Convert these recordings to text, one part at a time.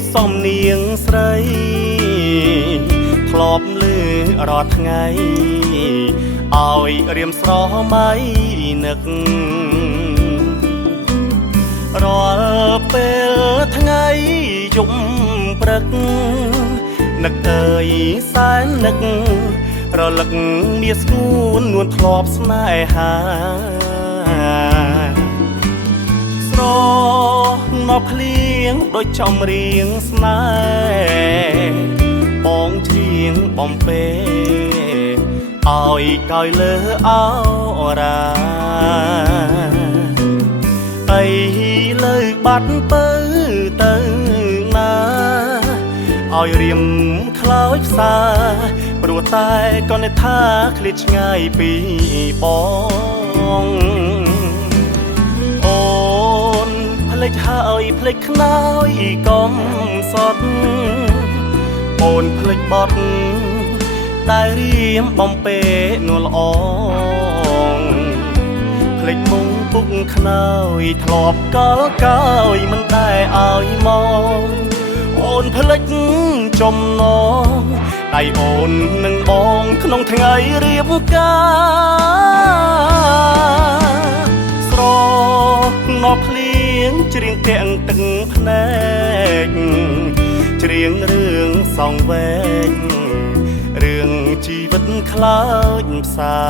ដូចសំនៀងស្រីធ្លាប់លឺរាល់ថ្ងៃឲ្យរៀមស្រមៃនឹករាល់ពេលថ្ងៃយប់ព្រឹកនឹកអើយសែននឹករលឹកមាសស្ងួននួនធ្លាប់ស្នេហាស្រមកភ្លៀងដូចចំរៀងស្នេហ៍បងជ្រៀងបំពេឲ្យកោយលើអរ៉ាអីលើបាត់ពើទៅណាឲ្យរៀមខ្លោចផ្សាព្រោះតែក៏នៅថាឃ្លាតឆ្ងាយពីបងអូនភ្លេចហើយភ្លេចខ្នើយកុំសត់អូនភ្លេចបត់តែរៀមបំពេនួលល្អភ្លេចមុងពុកខ្នើយធ្លាប់កលកោយមិនតែឲ្យមកអូនភ្លេចចំណងដៃអូននឹងបងក្នុងថ្ងៃរៀបការស្រណភ្លៀងច្រៀងទាំងទឹកភ្នែកច្រៀងរឿងសងវែងរឿងជីវិតខ្លោចផ្សា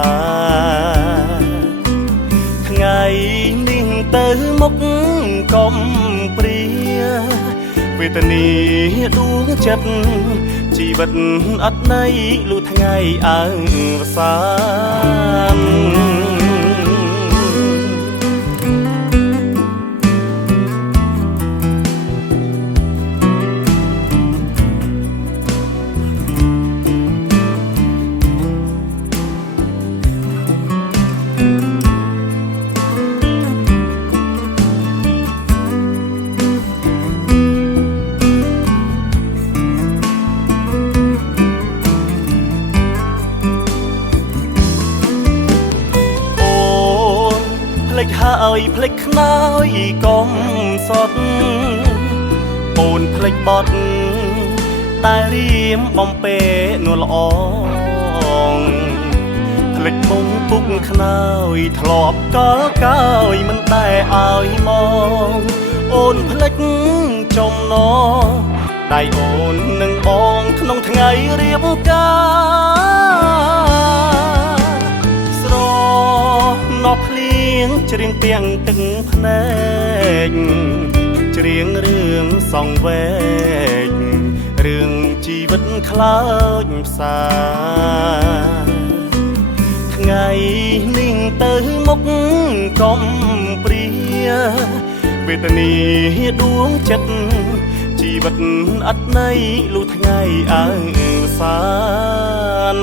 ថ្ងៃនេះទៅមុខកុំព្រាវេទនាដួងចិត្តជីវិតអត់ន័យលុះថ្ងៃអើវសានភ្លេចហើយភ្លេចខ្នើយកុំសត់អូនភ្លេចបត់តែរៀមបំពេនួលល្អភ្លេចមុំពុកខ្នើយធ្លាប់កលកោយមិនតែឲ្យមកអូនភ្លេចចំណងដៃអូននឹងបងក្នុងថ្ងៃរៀបការស្រណភ្លៀងច្រៀងទាំងទឹកភ្នែកច្រៀងរឿងសងវែករឿងជីវិតខ្លោចផ្សាថ្ងៃនេះទៅមុខកុំព្រាវេទនាដួងចិត្តជីវិតអត់ន័យលុះថ្ងៃអើវសាន